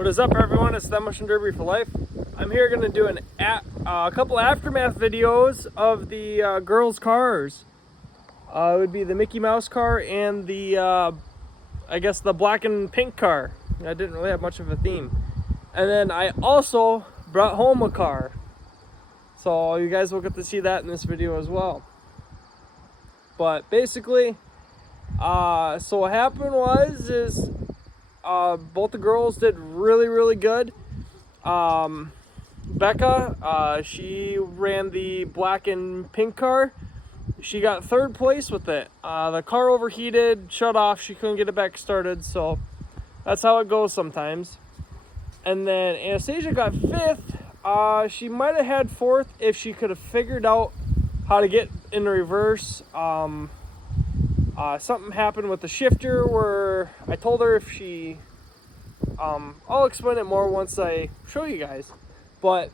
What is up, everyone? It's Demolition Derby for Life. I'm here going to do a couple aftermath videos of the girls' cars. It would be the Mickey Mouse car and the, I guess, the black and pink car. I didn't really have much of a theme. And then I also brought home a car. So you guys will get to see that in this video as well. But basically, so what happened is both the girls did really good. Becca, she ran the black and pink car. She got third place with it. The car overheated, shut off, she couldn't get it back started, so that's how it goes sometimes. And then Anastasia got fifth. She might have had fourth if she could have figured out how to get in reverse. Something happened with the shifter where I told her if she, I'll explain it more once I show you guys. But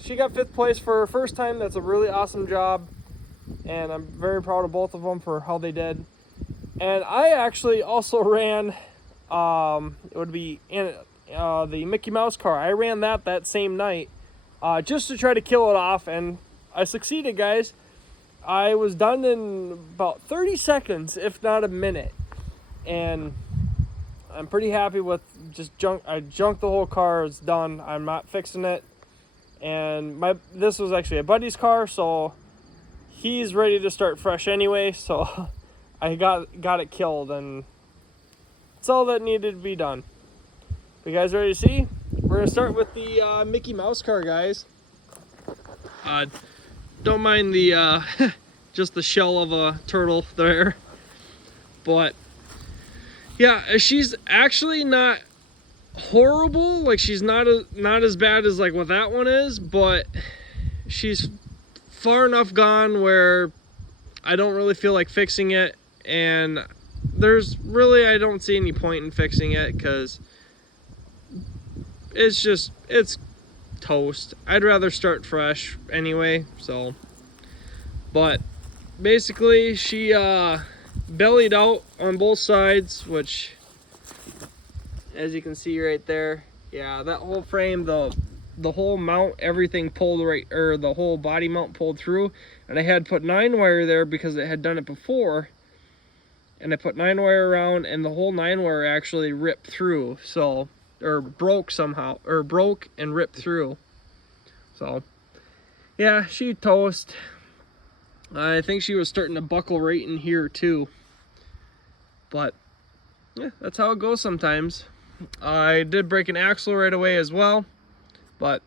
she got fifth place for her first time. That's a really awesome job. And I'm very proud of both of them for how they did. And I actually also ran, it would be the Mickey Mouse car. I ran that same night just to try to kill it off. And I succeeded, guys. I was done in about 30 seconds, if not a minute. And I'm pretty happy with just I junked the whole car. It's done. I'm not fixing it. And this was actually a buddy's car, so he's ready to start fresh anyway. So I got it killed, and that's all that needed to be done. You guys ready to see? We're gonna start with the Mickey Mouse car, guys. Don't mind the just the shell of a turtle there, but yeah, she's actually not horrible. Like, she's not as bad as like what that one is, but she's far enough gone where I don't really feel like fixing it, and I don't see any point in fixing it because it's toast. I'd rather start fresh anyway. So, but basically she bellied out on both sides, which, as you can see right there, yeah, that whole frame, the whole mount, everything pulled right, or the whole body mount pulled through. And I had put 9-wire there because it had done it before, and I put 9-wire around, and the whole 9-wire actually ripped through, so, or broke somehow, or broke and ripped through. So yeah, she toast. I think she was starting to buckle right in here too, but yeah, that's how it goes sometimes. I did break an axle right away as well, but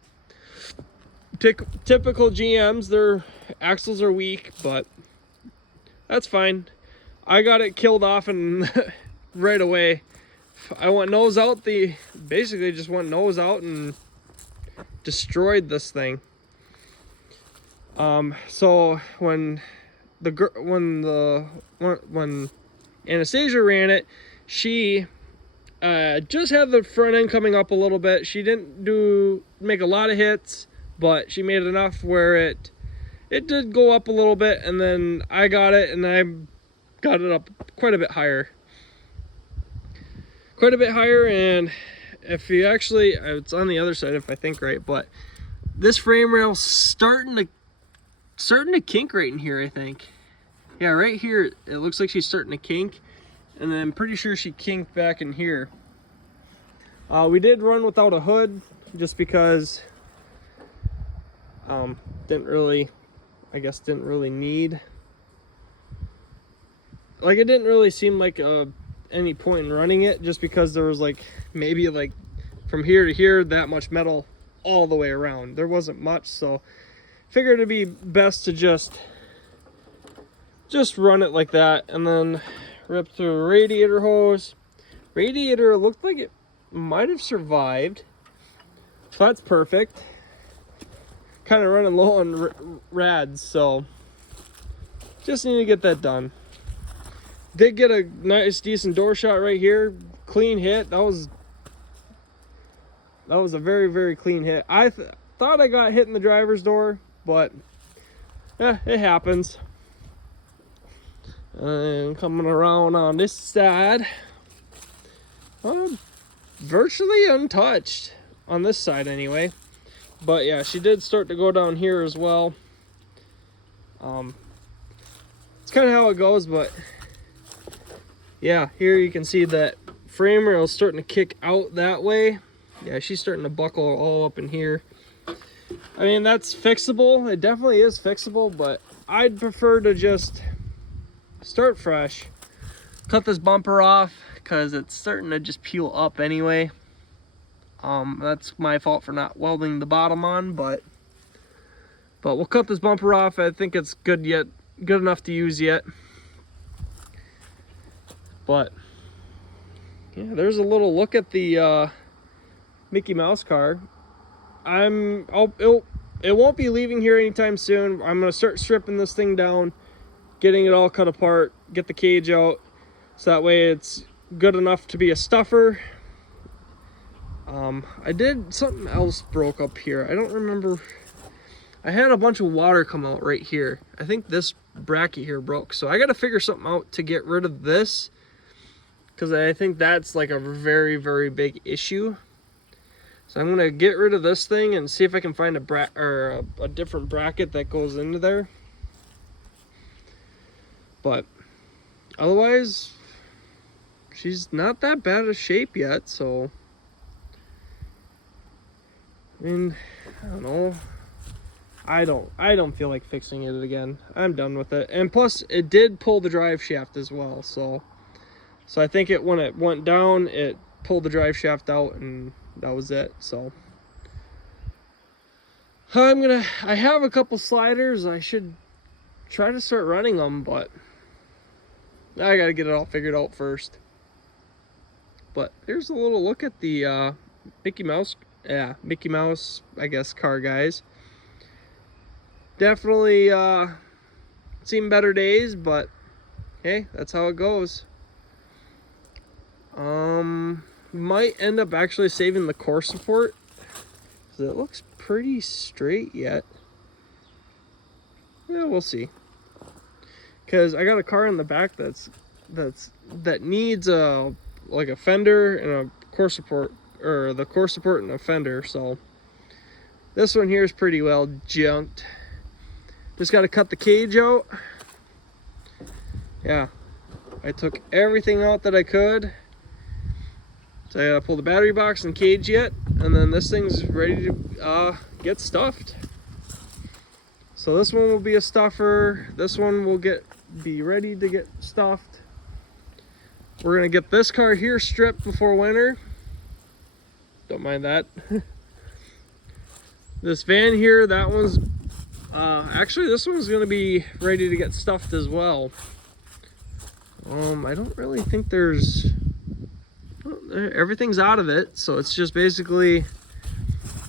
typical GMs, their axles are weak, but that's fine. I got it killed off and right away. I went nose out, basically just went nose out and destroyed this thing. So when Anastasia ran it, she just had the front end coming up a little bit. She didn't make a lot of hits, but she made enough where it did go up a little bit, and then I got it, and I got it up quite a bit higher. And if you actually, it's on the other side if I think right, but this frame rail's starting to kink right in here, I think. Yeah, right here it looks like she's starting to kink, and then I'm pretty sure she kinked back in here. We did run without a hood just because didn't really need, like, it didn't really seem like any point in running it, just because there was like maybe like from here to here that much metal all the way around. There wasn't much, so figured it'd be best to just run it like that, and then rip through a radiator hose. Radiator looked like it might have survived, so that's perfect. Kind of running low on rads, so just need to get that done. Did get a nice decent door shot right here, clean hit. That was a very clean hit. I thought I got hit in the driver's door, but yeah, it happens. And coming around on this side, virtually untouched on this side anyway. But yeah, she did start to go down here as well. It's kind of how it goes, but yeah, here you can see that frame rail is starting to kick out that way. Yeah, she's starting to buckle all up in here. I mean, that's fixable. It definitely is fixable, but I'd prefer to just start fresh. Cut this bumper off because it's starting to just peel up anyway. That's my fault for not welding the bottom on, but we'll cut this bumper off. I think it's good enough to use yet. But yeah, there's a little look at the Mickey Mouse car. It won't be leaving here anytime soon. I'm gonna start stripping this thing down, getting it all cut apart, get the cage out, so that way it's good enough to be a stuffer. Something else broke up here. I don't remember. I had a bunch of water come out right here. I think this bracket here broke, so I gotta figure something out to get rid of this, because I think that's like a very, very big issue. So I'm gonna get rid of this thing and see if I can find a different bracket that goes into there. But otherwise, she's not that bad of shape yet. So I mean, I don't know. I don't feel like fixing it again. I'm done with it. And plus, it did pull the drive shaft as well. So I think when it went down, it pulled the drive shaft out, and that was it. So I have a couple sliders. I should try to start running them, but I gotta get it all figured out first. But here's a little look at the Mickey Mouse, I guess, car, guys. Definitely seen better days, but hey, that's how it goes. Might end up actually saving the core support, because it looks pretty straight yet. Yeah, we'll see. Because I got a car in the back that needs like a fender and a core support, or the core support and a fender. So this one here is pretty well junked. Just got to cut the cage out. Yeah, I took everything out that I could. So I gotta pull the battery box and cage yet, and then this thing's ready to get stuffed. So this one will be a stuffer. This one will be ready to get stuffed. We're gonna get this car here stripped before winter. Don't mind that. This van here, that one's actually, this one's gonna be ready to get stuffed as well. I don't really think everything's out of it, so it's just basically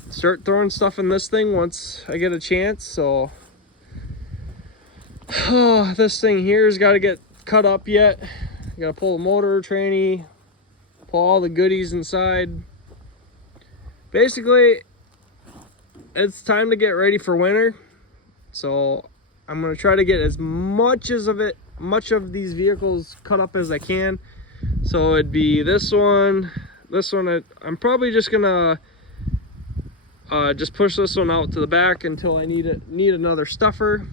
start throwing stuff in this thing once I get a chance. So this thing here's got to get cut up yet. I gotta pull the motor, tranny, pull all the goodies inside. Basically, it's time to get ready for winter, so I'm gonna try to get as much of these vehicles cut up as I can. So it'd be this one. I'm probably just gonna just push this one out to the back until I need another stuffer.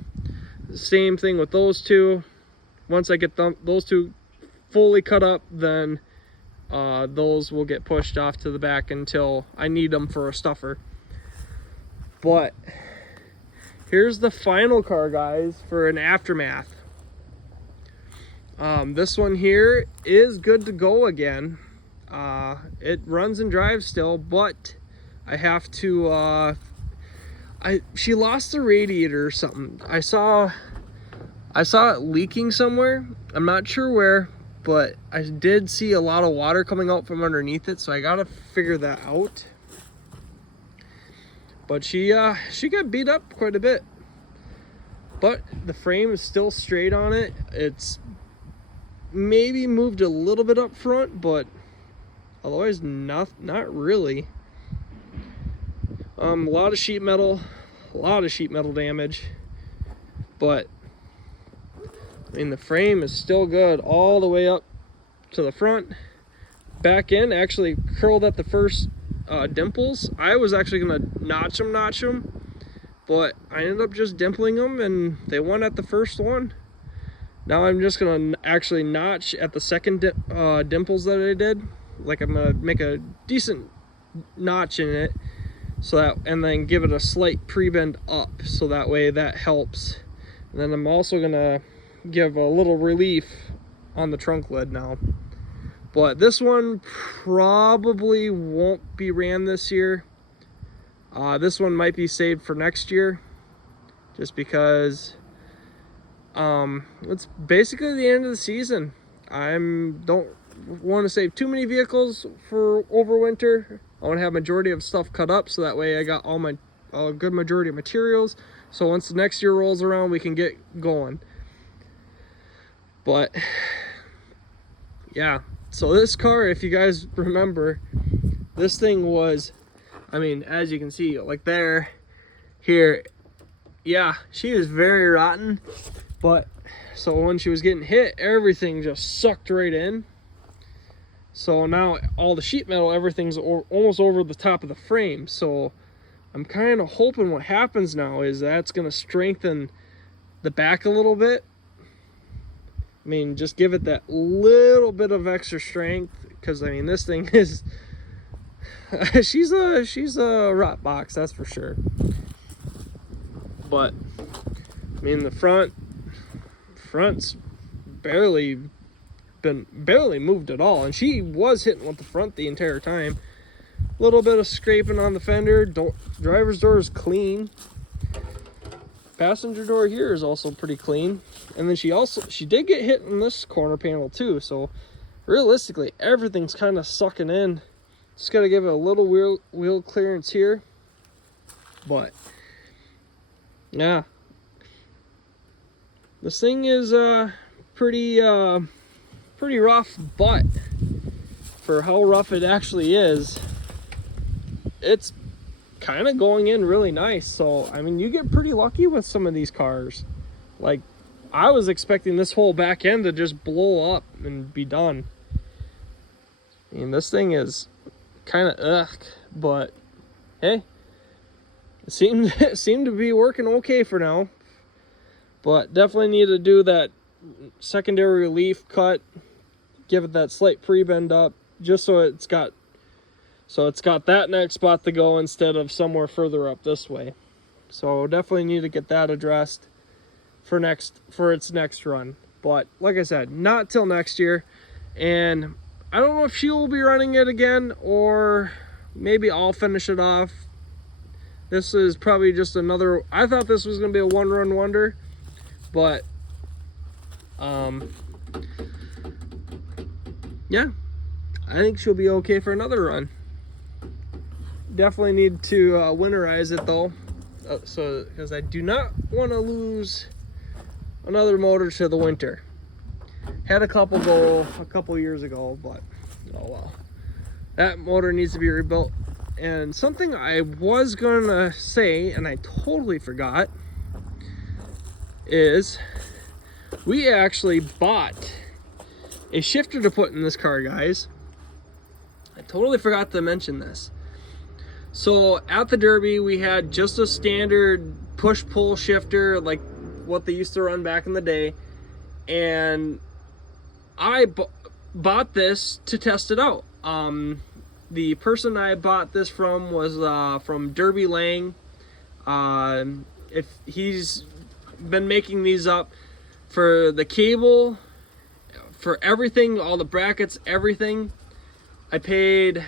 Same thing with those two. Once I get those two fully cut up, then those will get pushed off to the back until I need them for a stuffer. But here's the final car, guys, for an aftermath. This one here is good to go again. It runs and drives still, but I have to she lost the radiator or something. I saw it leaking somewhere. I'm not sure where, but I did see a lot of water coming out from underneath it, so I gotta figure that out. But she got beat up quite a bit, but the frame is still straight on it. It's maybe moved a little bit up front, but otherwise not really. A lot of sheet metal damage, but I mean, the frame is still good all the way up to the front. back end actually curled at the first dimples. I was actually gonna notch them, but I ended up just dimpling them and they won at the first one. Now I'm just gonna actually notch at the second dimples that I did. Like I'm gonna make a decent notch in it, so that, and then give it a slight pre-bend up, so that way that helps. And then I'm also gonna give a little relief on the trunk lid now. But this one probably won't be ran this year. This one might be saved for next year, just because it's basically the end of the season. Don't want to save too many vehicles for overwinter. I want to have majority of stuff cut up, so that way I got a good majority of materials, so once the next year rolls around we can get going. But yeah, so this car, if you guys remember, this thing was, I mean, as you can see, like there, here, yeah, she was very rotten. But so when she was getting hit, everything just sucked right in. So now all the sheet metal, everything's almost over the top of the frame. So I'm kind of hoping what happens now is that's going to strengthen the back a little bit. I mean, just give it that little bit of extra strength, because I mean, this thing is she's a rot box, that's for sure. But I mean, the front's barely moved at all, and she was hitting with the front the entire time. A little bit of scraping on the fender. Driver's door is clean. Passenger door here is also pretty clean. And then she did get hit in this corner panel too, so realistically everything's kind of sucking in. Just got to give it a little wheel clearance here. But yeah, this thing is pretty rough, but for how rough it actually is, it's kind of going in really nice. So I mean, you get pretty lucky with some of these cars. Like, I was expecting this whole back end to just blow up and be done. I mean, this thing is kind of ugh, but hey, it seemed to be working okay for now. But definitely need to do that secondary relief cut, give it that slight pre-bend up, just so it's got that next spot to go instead of somewhere further up this way. So definitely need to get that addressed for its next run. But like I said, not till next year. And I don't know if she will be running it again, or maybe I'll finish it off. This is probably just another, I thought this was going to be a one-run wonder, but yeah, I think she'll be okay for another run. Definitely need to winterize it though, because I do not want to lose another motor to the winter. Had a couple go a couple years ago, but oh well. That motor needs to be rebuilt. And something I was gonna say and I totally forgot is we actually bought a shifter to put in this car, guys. I totally forgot to mention this. So at the Derby, we had just a standard push-pull shifter, like what they used to run back in the day. And I bought this to test it out. The person I bought this from was from Derby Lang. If he's been making these up for the cable, for everything, all the brackets, everything. I paid, I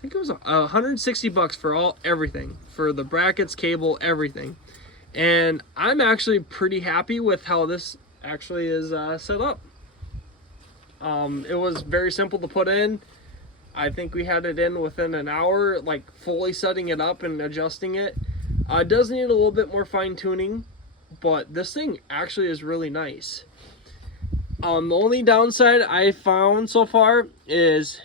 think it was $160 for everything, for the brackets, cable, everything. And I'm actually pretty happy with how this actually is set up. It was very simple to put in. I think we had it in within an hour, like fully setting it up and adjusting it. It does need a little bit more fine tuning, but this thing actually is really nice. The only downside I found so far is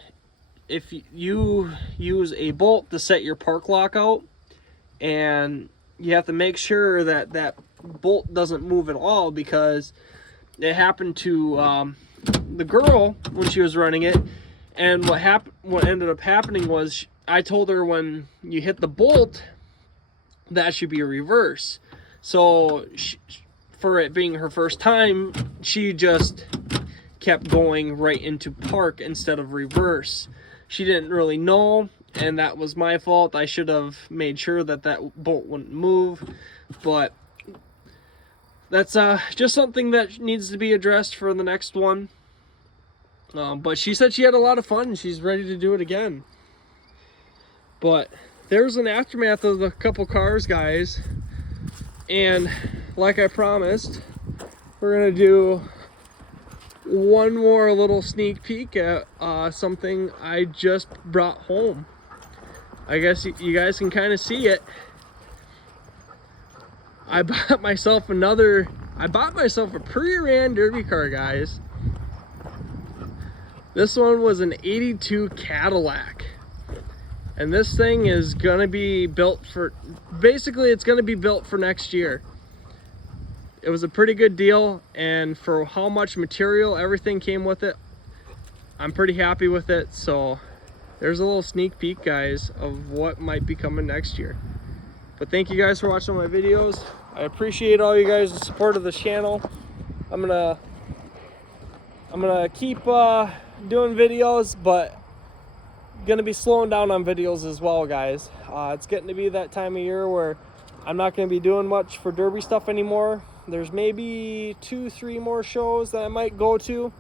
if you use a bolt to set your park lock out, and you have to make sure that that bolt doesn't move at all, because it happened to the girl when she was running it. And what ended up happening was I told her when you hit the bolt, that should be a reverse. So for it being her first time, she just kept going right into park instead of reverse. She didn't really know, and that was my fault. I should have made sure that that bolt wouldn't move, but that's just something that needs to be addressed for the next one. But she said she had a lot of fun and she's ready to do it again. But there's an aftermath of the couple cars, guys. And like I promised, we're gonna do one more little sneak peek at something I just brought home. I guess you guys can kind of see it. I bought myself a pre-ran derby car, guys. This one was an 82 Cadillac. And this thing is gonna be built for, basically it's gonna be built for next year. It was a pretty good deal, and for how much material everything came with it, I'm pretty happy with it. So there's a little sneak peek, guys, of what might be coming next year. But thank you guys for watching my videos. I appreciate all you guys' support of this channel. I'm gonna keep doing videos, but gonna be slowing down on videos as well, guys. It's getting to be that time of year where I'm not gonna be doing much for derby stuff anymore. There's maybe 2-3 more shows that I might go to,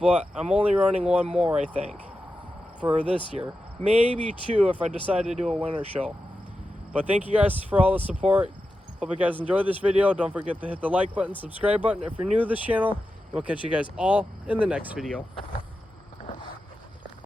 but I'm only running one more, I think, for this year. Maybe 2 if I decide to do a winter show. But thank you guys for all the support. Hope you guys enjoyed this video. Don't forget to hit the like button, subscribe button if you're new to this channel. We'll catch you guys all in the next video.